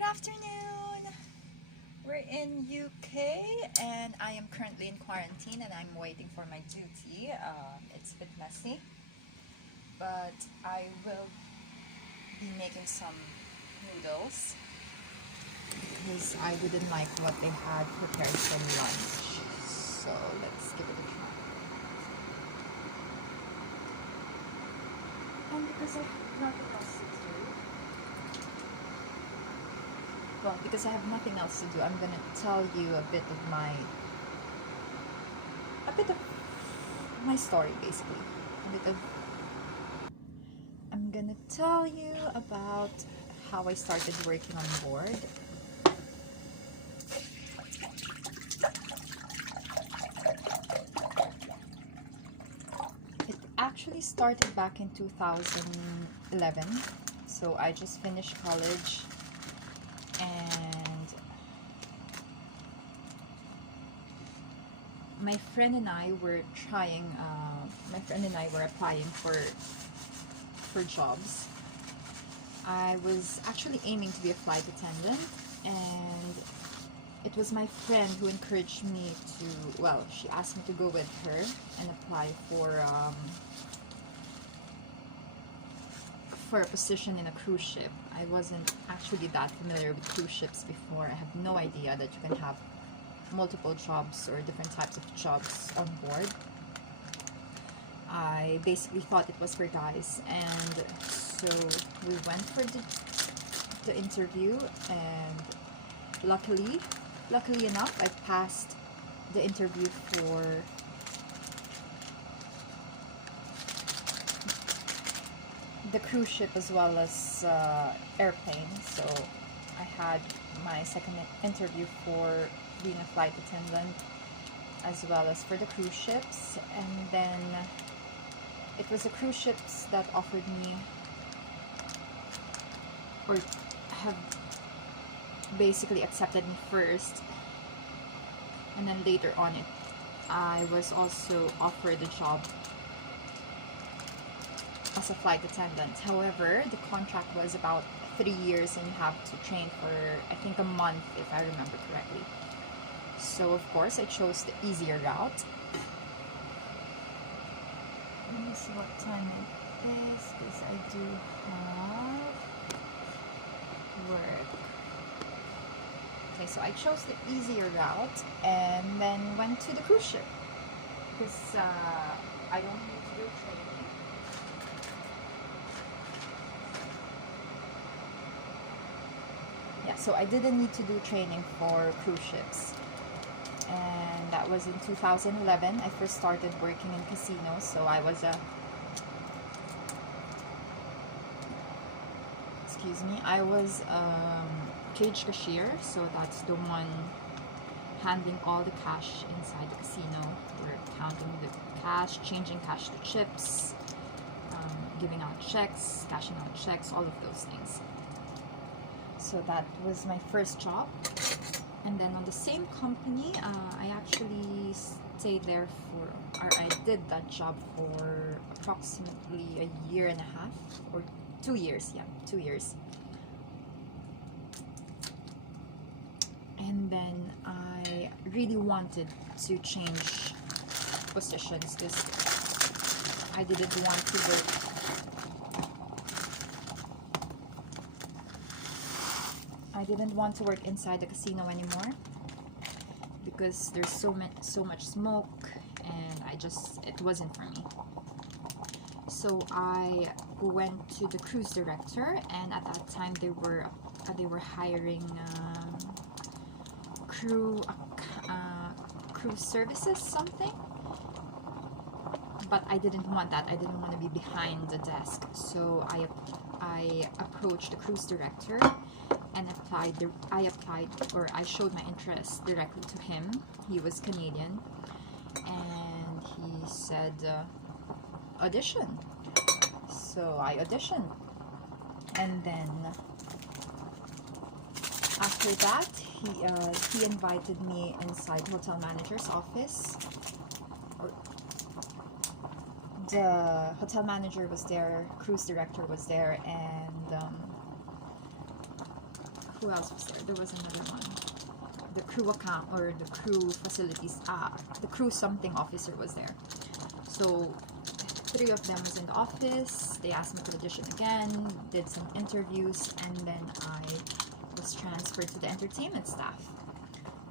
Good afternoon. We're in UK and I am currently in quarantine and I'm waiting for my duty. It's a bit messy, but I will be making some noodles because I didn't like what they had prepared for lunch. So let's give it a try. And because I have nothing else to do, I'm gonna tell you a bit of my story, basically. I'm gonna tell you about how I started working on board. It actually started back in 2011. So I just finished college and my friend and I were applying for jobs. I was actually aiming to be a flight attendant, and it was my friend who encouraged me to, well, she asked me to go with her and apply for a position in a cruise ship. I wasn't actually that familiar with cruise ships before. I had no idea that you can have multiple jobs or different types of jobs on board. I basically thought it was for guys, and so we went for the interview, and luckily enough, I passed the interview for the cruise ship as well as airplane. So I had my second interview for being a flight attendant as well as for the cruise ships, and then it was the cruise ships that offered me, or have basically accepted me first, and then later on I was also offered a job as a flight attendant. However, the contract was about 3 years and you have to train for, I think, a month if I remember correctly. So of course I chose the easier route. Let me see what time it is, because I do have work. Okay, so I chose the easier route and then went to the cruise ship because I don't need to do training. Yeah, so I didn't need to do training for cruise ships. And that was in 2011. I first started working in casinos, so I was a cage cashier, so that's the one handling all the cash inside the casino. We're counting the cash, changing cash to chips, giving out checks, cashing out checks, all of those things. So that was my first job. And then on the same company, I actually stayed there I did that job for approximately a year and a half, or 2 years, yeah, 2 years. And then I really wanted to change positions because I didn't want to work. I didn't want to work inside the casino anymore because there's so much smoke, and it wasn't for me. So I went to the cruise director, and at that time they were hiring crew services something, but I didn't want that. I didn't want to be behind the desk, so I approached the cruise director and I showed my interest directly to him. He was Canadian, and he said audition. So I auditioned, and then after that he invited me inside the hotel manager's office. The hotel manager was there, cruise director was there, and Who else was there? There was another one. The crew account, or the crew facilities, the crew something officer was there. So 3 of them was in the office. They asked me to audition again, did some interviews, and then I was transferred to the entertainment staff.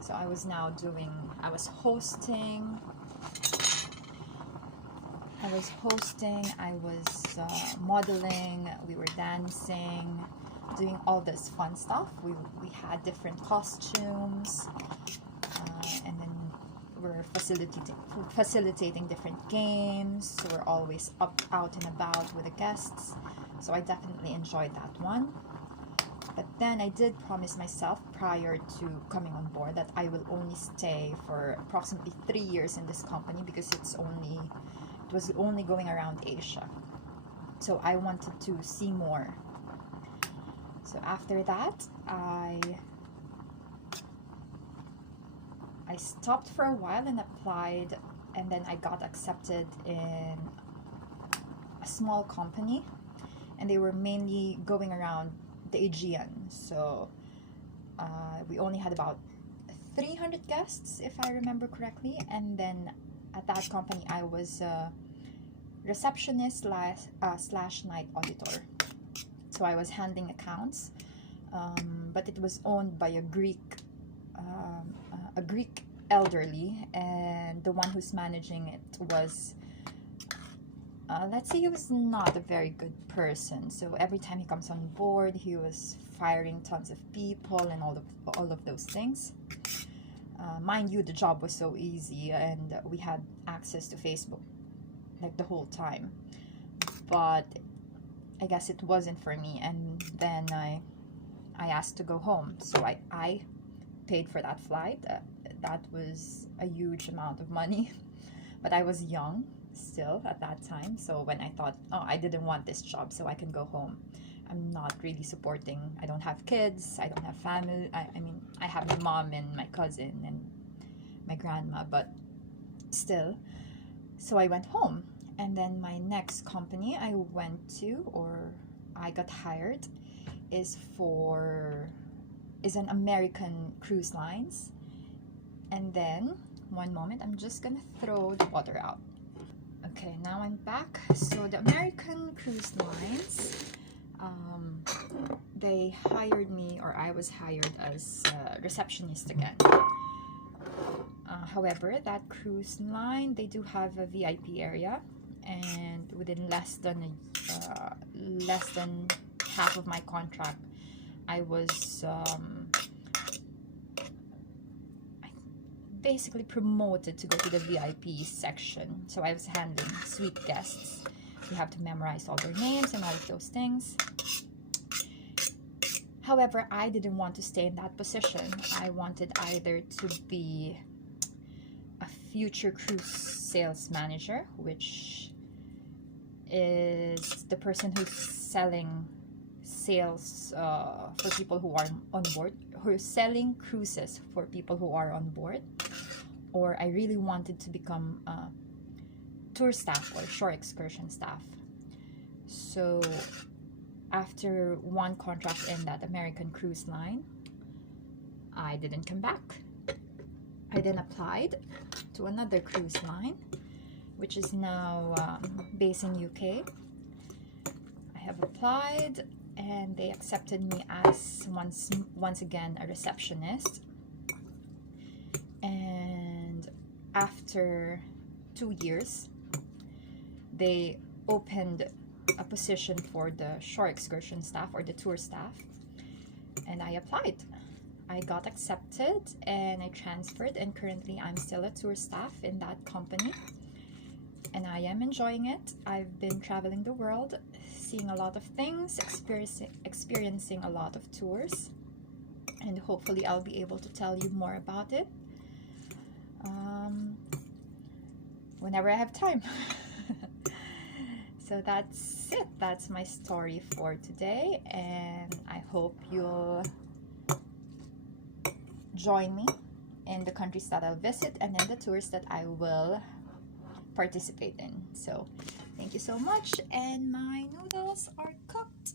So I was now doing, I was hosting, I was modeling, we were dancing, doing all this fun stuff. We had different costumes, and then we're facilitating different games. So we're always out and about with the guests. So I definitely enjoyed that one. But then I did promise myself prior to coming on board that I will only stay for approximately 3 years in this company, because it was only going around Asia. So I wanted to see more. So after that, I stopped for a while and applied, and then I got accepted in a small company, and they were mainly going around the Aegean. So we only had about 300 guests, if I remember correctly. And then at that company, I was a receptionist slash night auditor. So I was handling accounts, but it was owned by a Greek elderly, and the one who's managing it was, let's say, he was not a very good person. So every time he comes on board, he was firing tons of people and all of those things. Mind you, the job was so easy, and we had access to Facebook like the whole time. But I guess it wasn't for me, and then I asked to go home. So I paid for that flight. That was a huge amount of money, but I was young still at that time. So when I thought, oh, I didn't want this job, so I can go home. I'm not really supporting. I don't have kids. I don't have family. I mean, I have my mom and my cousin and my grandma, but still. So I went home. And then my next company I went to, or I got hired, is an American cruise lines. And then, one moment, I'm just gonna throw the water out. Okay, now I'm back. So the American cruise lines, they hired me, or I was hired as a receptionist again. However, that cruise line, they do have a VIP area, and within less than half of my contract, I was basically promoted to go to the VIP section. So I was handling suite guests. You have to memorize all their names and all of those things. However, I didn't want to stay in that position. I wanted either to be a future cruise sales manager, which is the person who's selling sales for people who are on board, who's selling cruises for people who are on board. Or I really wanted to become tour staff or shore excursion staff. So after one contract in that American cruise line, I didn't come back. I then applied to another cruise line, which is now based in UK. I have applied, and they accepted me as once again a receptionist. And after 2 years, they opened a position for the shore excursion staff or the tour staff, and I applied. I got accepted and I transferred, and currently I'm still a tour staff in that company, and I am enjoying it. I've been traveling the world, seeing a lot of things, experiencing a lot of tours, and hopefully I'll be able to tell you more about it whenever I have time. So that's it. That's my story for today, and I hope you'll join me in the countries that I'll visit and in the tours that I will participate in. So thank you so much, and my noodles are cooked.